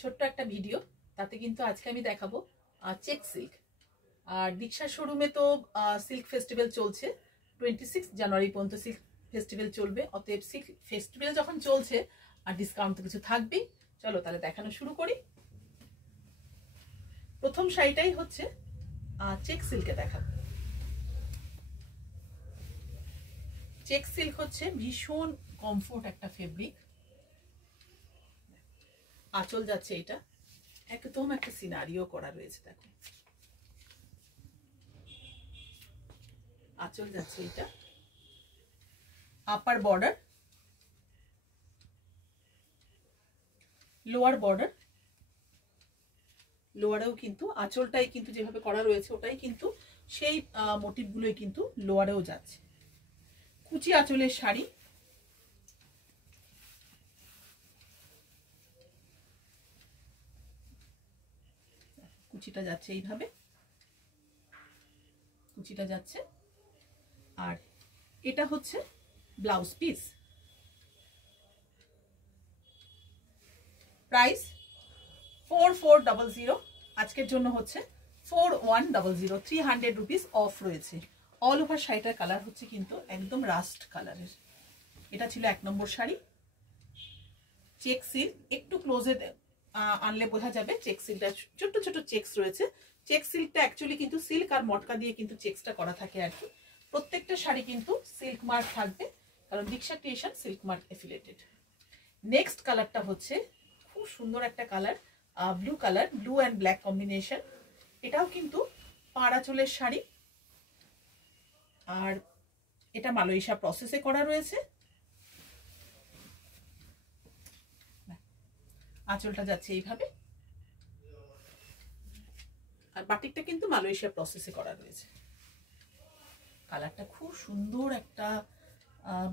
ছোট্ট একটা ভিডিও, তাতে কিন্তু আজকে আমি দেখাবো চেক সিল্ক। আর দীক্ষার শোরুমে তো সিল্ক ফেস্টিভ্যাল চলছে, 26 জানুয়ারি পর্যন্ত সিল্ক ফেস্টিভ্যাল চলবে। অতএব সিল্ক ফেস্টিভ্যাল যখন চলছে আর ডিসকাউন্ট তো কিছু থাকবেই। চলো তাহলে দেখানো শুরু করি। প্রথম শাড়িটাই হচ্ছে চেক সিল্কে দেখাবো। চেক সিল্ক হচ্ছে ভীষণ কমফোর্ট একটা ফেব্রিক। আঁচল যাচ্ছে এটা, একদম একটা সিনারিও করা রয়েছে। দেখো আঁচল যাচ্ছে এটা, আপার বর্ডার, লোয়ার বর্ডার। লোয়ারেও কিন্তু আঁচলটাই কিন্তু যেভাবে করা রয়েছে ওটাই কিন্তু সেই মোটিভগুলোই কিন্তু লোয়ারেও যাচ্ছে। কুচি আঁচলের শাড়ি, কুচিটা যাচ্ছে এইভাবে, কুচিটা যাচ্ছে। আর এটা হচ্ছে ব্লাউজ পিস। প্রাইস 4400, আজকের জন্য হচ্ছে 4100, 300 রুপিস অফ রয়েছে। অল ওভার শাড়িটার কালার হচ্ছে কিন্তু একদম রাস্ট কালারের। এটা ছিল 1 নম্বর শাড়ি। চেক সিল্ক, একটু ক্লোজে আনলে বোঝা যাবে চেক সিল্কটা ছোট ছোট চেকস রয়েছে। চেক সিল্কটা অ্যাকচুয়ালি কিন্তু সিল্ক আর মটকা দিয়ে কিন্তু চেকসটা করা থাকে আর কি। প্রত্যেকটা শাড়ি কিন্তু সিল্ক মার্ক থাকবে, কারণ দীক্ষা creation silk mark affiliated. Next কালারটা হচ্ছে খুব সুন্দর একটা colour, blue colour, blue and black combination. এটাও কিন্তু পাড় আঁচলের শাড়ি, আর এটা মালয়েশিয়া প্রসেসে করা রয়েছে। আঁচলটা যাচ্ছে এইভাবে, আর বাটিকটা কিন্তু মালয়েশিয়া প্রসেসে করা রয়েছে। কালারটা খুব সুন্দর একটা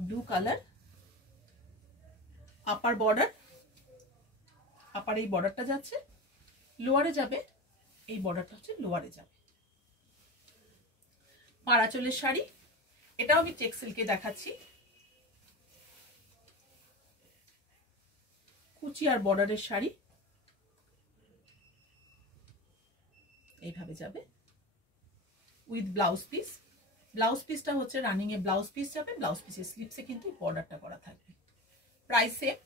ব্লু কালার। আপার বর্ডার, আপার এই বর্ডারটা যাচ্ছে, লোয়ারে যাবে, এই বর্ডারটা হচ্ছে লোয়ারে যাবে। পাড় আঁচলের শাড়ি, এটাও আমি চেক সিল্কে দেখাচ্ছি। কুচি আর বর্ডারের শাড়ি এইভাবে যাবে উইথ ব্লাউজ পিস। ব্লাউজ পিসটা হচ্ছে রানিং এ ব্লাউজ পিস যাবে, ব্লাউজ পিসের স্লিপসে কিন্তু বর্ডারটা করা থাকবে। প্রাইস সেম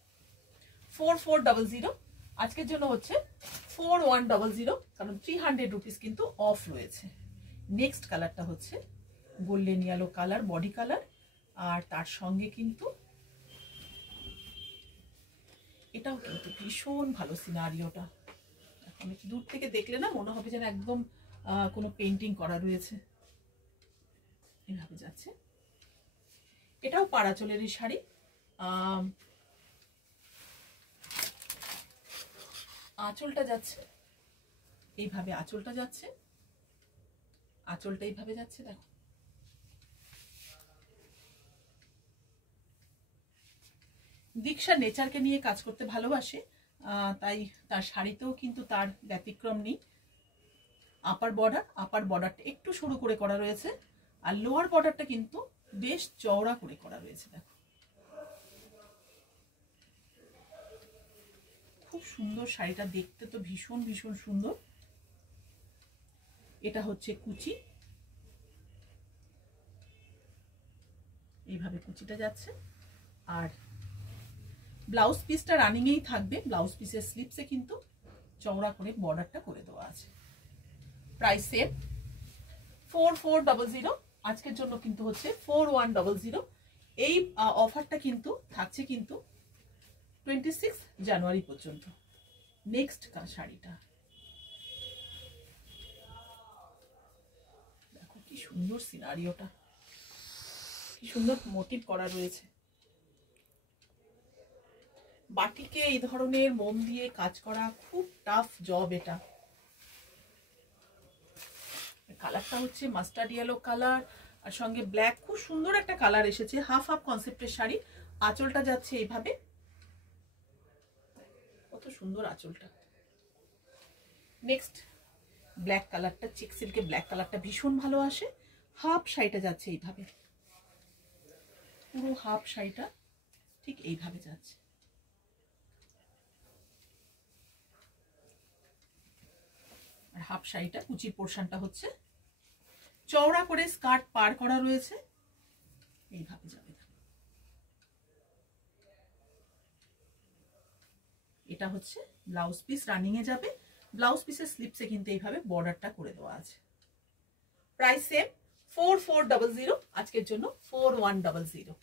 4400, আজকের জন্য হচ্ছে 4100, কারণ 300 রুপিস কিন্তু অফ রয়েছে। নেক্সট কালারটা হচ্ছে golden yellow colour, body colour, আর তার সঙ্গে কিন্তু এটাও কিন্তু ভীষণ ভালো সিনারিওটা। আমি দূর থেকে দেখলে না মনে হবে যেন একদম কোনো পেন্টিং করা রয়েছে। এভাবে যাচ্ছে, এটাও পাড় আঁচলেরই শাড়ি। আঁচলটা যাচ্ছে এইভাবে, আঁচলটা যাচ্ছে, আঁচলটা এইভাবে যাচ্ছে। দেখো দীক্ষা নেচারকে নিয়ে কাজ করতে ভালোবাসে, তাই তার শাড়িতেও কিন্তু তার ব্যতিক্রম নেই। আপার বর্ডারটা একটু সরু করে করা রয়েছে, আর লোয়ার বর্ডারটা কিন্তু বেশ চওড়া করে করা রয়েছে। দেখো খুব সুন্দর শাড়িটা, দেখতে তো ভীষণ ভীষণ সুন্দর। এটা হচ্ছে কুচি, এইভাবে কুচিটা যাচ্ছে, আর ব্লাউজ পিসটা রানিং এই থাকবে। ব্লাউজ পিসের স্লিপসে কিন্তু চওড়া করে বর্ডারটা করে দেওয়া আছে। প্রাইস সেম 4400, আজকের জন্য কিন্তু হচ্ছে 4100। এই অফারটা কিন্তু থাকছে কিন্তু 26 জানুয়ারি পর্যন্ত। নেক্সট শাড়িটা দেখো কি সুন্দর সিনারিওটা, কি সুন্দর মোটিভ করা রয়েছে। বাটিকে এই ধরনের মোম দিয়ে কাজ করা খুব টাফ জব। এটা কালারটা হচ্ছে মাস্টার্ড ইয়েলো কালার, আর সঙ্গে ব্ল্যাক, খুব সুন্দর একটা কালার এসেছে। হাফ হাফ কনসেপ্টের শাড়ি। আঁচলটা যাচ্ছে এইভাবে, কত সুন্দর আঁচলটা। নেক্সট ব্ল্যাক কালারটা, চেক সিল্কে ব্ল্যাক কালারটা ভীষণ ভালো আসে। হাফ শাড়িটা যাচ্ছে এইভাবে, পুরো হাফ শাড়িটা ঠিক এইভাবে যাচ্ছে। হাফ শাড়িটা কুচির পোর্শনটা হচ্ছে চওড়া করে স্কার্ট পার করা রয়েছে, এইভাবে যাবে। এটা হচ্ছে ব্লাউজ পিস, রানিং এ যাবে। ব্লাউজ পিসের স্লিপসে কিন্তু এইভাবে বর্ডারটা করে দেওয়া আছে। প্রাইস সেম 4400, আজকের জন্য 4100।